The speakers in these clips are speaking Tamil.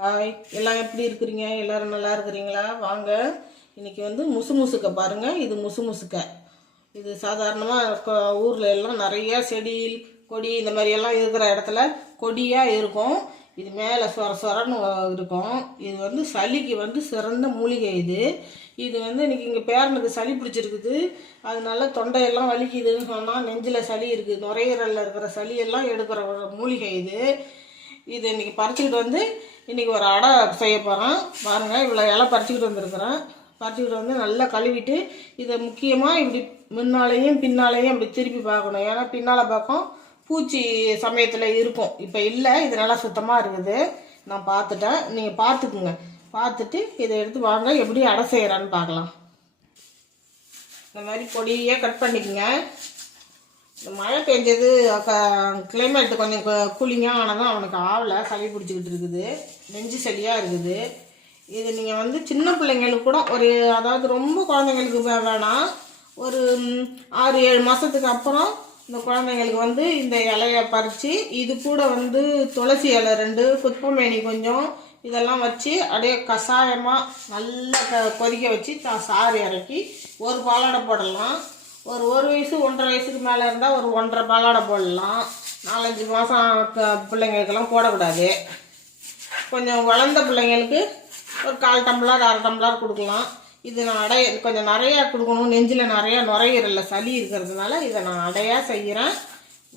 ஹாய், எல்லாம் எப்படி இருக்கிறீங்க? எல்லோரும் நல்லா இருக்கிறீங்களா? வாங்க, இன்றைக்கி வந்து முசு முசுக்க பாருங்கள். இது முசு முசுக்க. இது சாதாரணமாக ஊரில் எல்லாம் நிறையா செடி கொடி இந்த மாதிரியெல்லாம் இருக்கிற இடத்துல கொடியாக இருக்கும். இது மேலே சொர சொரன்னு இருக்கும். இது வந்து சளிக்கு வந்து சிறந்த மூலிகை. இது வந்து இன்றைக்கி இங்கே பேரனுக்கு சளி பிடிச்சிருக்குது. அதனால தொண்டையெல்லாம் வலிக்குதுன்னு சொன்னால், நெஞ்சில் சளி இருக்குது, நுரையீரலில் இருக்கிற சளியெல்லாம் எடுக்கிற ஒரு மூலிகை இது இன்றைக்கி பறிச்சுக்கிட்டு வந்து இன்றைக்கி ஒரு அடை செய்ய போகிறேன். பாருங்கள், இவ்வளோ இலை பறிச்சுக்கிட்டு வந்துருக்குறேன். பறிச்சுக்கிட்டு வந்து நல்லா கழுவிட்டு இதை முக்கியமாக இப்படி முன்னாலேயும் பின்னாலேயும் இப்படி திருப்பி பார்க்கணும். ஏன்னா பின்னால் பக்கம் பூச்சி சமயத்தில் இருக்கும். இப்போ இல்லை, இது நல்லா சுத்தமாக இருக்குது. நான் பார்த்துட்டேன், நீங்கள் பார்த்துக்குங்க. பார்த்துட்டு இதை எடுத்து வாங்க, எப்படி அடை செய்கிறான்னு பார்க்கலாம். இந்த மாதிரி பொடியாக கட் பண்ணிக்கோங்க. இந்த மழை பெஞ்சது கிளைமேட்டு கொஞ்சம் கூலிங்காக ஆனதான் அவனுக்கு ஆவலை, சளி பிடிச்சிக்கிட்டு இருக்குது, நெஞ்சு சளியாக இருக்குது. இது நீங்கள் வந்து சின்ன பிள்ளைங்களுக்கு கூட அதாவது ரொம்ப குழந்தைங்களுக்கு வேணாம், ஒரு 6-7 மாதத்துக்கு அப்புறம் இந்த குழந்தைங்களுக்கு வந்து இந்த இலையை பறித்து இது கூட வந்து துளசி இலை 2, குப்பமேனி கொஞ்சம் இதெல்லாம் வச்சு அப்படியே கஷாயமாக நல்லா கொதிக்க வச்சு சாறு இறக்கி ஒரு பாலாடை போடலாம். ஒரு வயசு 1.5 வயசுக்கு மேலே இருந்தால் ஒரு 1.5 பாலாடை போடலாம். 4-5 மாதம் பிள்ளைங்களுக்கெல்லாம் போடக்கூடாது. கொஞ்சம் வளர்ந்த பிள்ளைங்களுக்கு ஒரு 1/4 டம்ளர் 1/2 டம்ளர் கொடுக்கலாம். இது நான் கொஞ்சம் நிறையா கொடுக்கணும். நெஞ்சில் நிறையா நுரையீரலில் சளி இருக்கிறதுனால இதை நான் அடையாக செய்கிறேன்.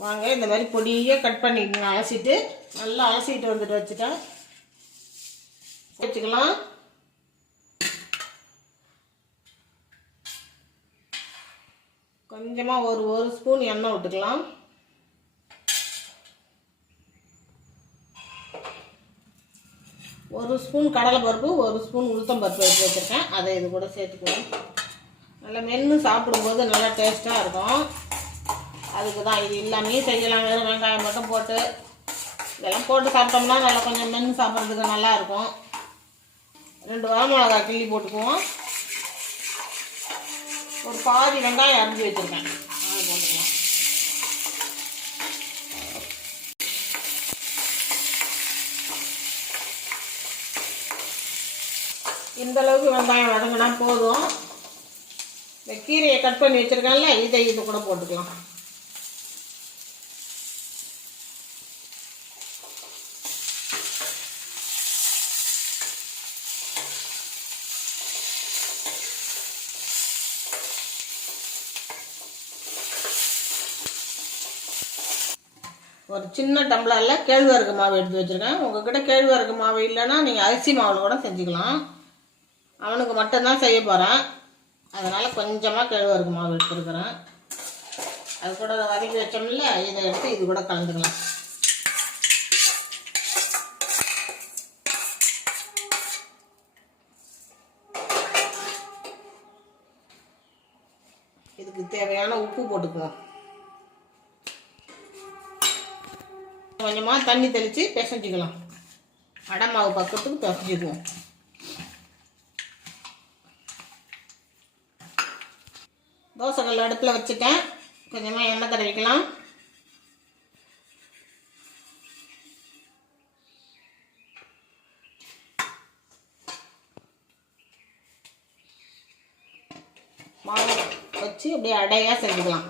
வாங்க, இந்த மாதிரி பொடியாக கட் பண்ணிக்கோங்க. அலசிட்டு நல்லா அலசிட்டு வந்துட்டு வச்சுட்டேன் வச்சுக்கலாம். கொஞ்சமாக ஒரு ஸ்பூன் எண்ணெய் விட்டுக்கலாம். ஒரு ஸ்பூன் கடலைப்பருப்பு, 1 ஸ்பூன் உளுத்தம்பருப்பு எடுத்து வச்சுருக்கேன். அதை இது கூட சேர்த்துக்குவோம். நல்லா மென்று சாப்பிடும்போது நல்லா டேஸ்ட்டாக இருக்கும். அதுக்கு தான் இது எல்லாமே செய்யலாம். வெறும் வெங்காயம் மட்டும் போட்டு இதெல்லாம் போட்டு சாப்பிட்டோம்னா நல்லா கொஞ்சம் மென்று சாப்பிட்றதுக்கு நல்லாயிருக்கும். 2 வரமிளகாய் கிள்ளி போட்டுக்குவோம். ஒரு பாதி வெங்காயம் அரிஞ்சு வச்சுருக்கேன், அதை போட்டுக்கலாம். இந்தளவுக்கு வெங்காயம் வதங்கினா போதும். இந்த கீரையை கட் பண்ணி வச்சுருக்கேன்ல, இது கூட போட்டுக்கலாம். ஒரு சின்ன டம்ளரில் கேழ்வரகு மாவு எடுத்து வச்சுருக்கேன். உங்கள்கிட்ட கேழ்வரகு மாவு இல்லைன்னா நீங்கள் அரிசி மாவில் கூட செஞ்சுக்கலாம். அவனுக்கு மட்டும்தான் செய்ய போகிறேன், அதனால் கொஞ்சமாக கேழ்வரகு மாவு எடுத்துருக்குறேன். அது கூட வதக்கி வச்சோம்ல, இதை எடுத்து இது கூட கலந்துக்கலாம். இதுக்கு தேவையான உப்பு போட்டுக்குவோம். கொஞ்சமாக தண்ணி தெளித்து பிசைஞ்சிக்கலாம். அடை மாவு பக்கத்துக்கு பிசைஞ்சிக்குவோம். தோசைக்கல் அடுப்பில் வச்சுட்டேன். கொஞ்சமாக எண்ணெய் தடவிக்கலாம். மாவு வச்சு அப்படியே அடையாக செஞ்சுக்கலாம்.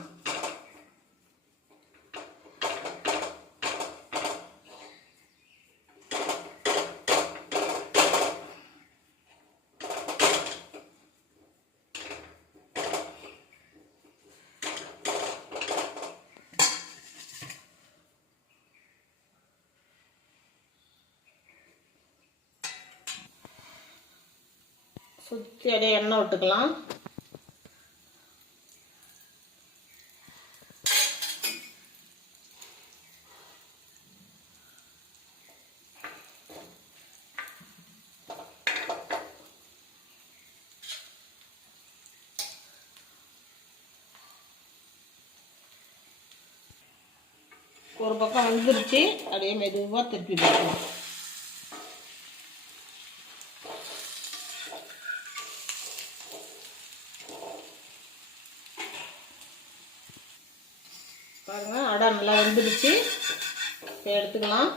சுற்றி அப்படியே எண்ணெய் விட்டுக்கலாம். ஒரு பக்கம் வந்துருச்சு, அப்படியே மெதுவாக திருப்பி போட்டுக்கலாம். பாருங்கள், அடை நல்லா வெந்துடுச்சு. இப்போ எடுத்துக்கலாம்.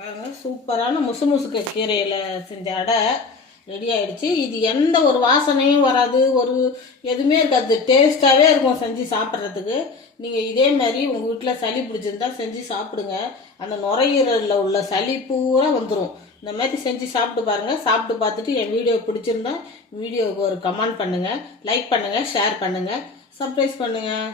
பாருங்கள், சூப்பரான முசுமுசுக்க கீரையில் செஞ்ச அடை ரெடி ஆகிடுச்சு. இது எந்த ஒரு வாசனையும் வராது, ஒரு எதுவுமே இருக்காது, டேஸ்ட்டாகவே இருக்கும் செஞ்சு சாப்பிட்றதுக்கு. நீங்கள் இதே மாதிரி உங்கள் வீட்டில் சளி பிடிச்சிருந்தா செஞ்சு சாப்பிடுங்க. அந்த நுரையீரலில் உள்ள சளி பூரா வந்துடும். இந்த மாதிரி செஞ்சு சாப்பிட்டு பாருங்கள். சாப்பிட்டு பார்த்துட்டு என் வீடியோ பிடிச்சிருந்தா வீடியோவுக்கு ஒரு கமெண்ட் பண்ணுங்கள், லைக் பண்ணுங்கள், ஷேர் பண்ணுங்கள், சப்ஸ்கிரைப் பண்ணுங்கள்.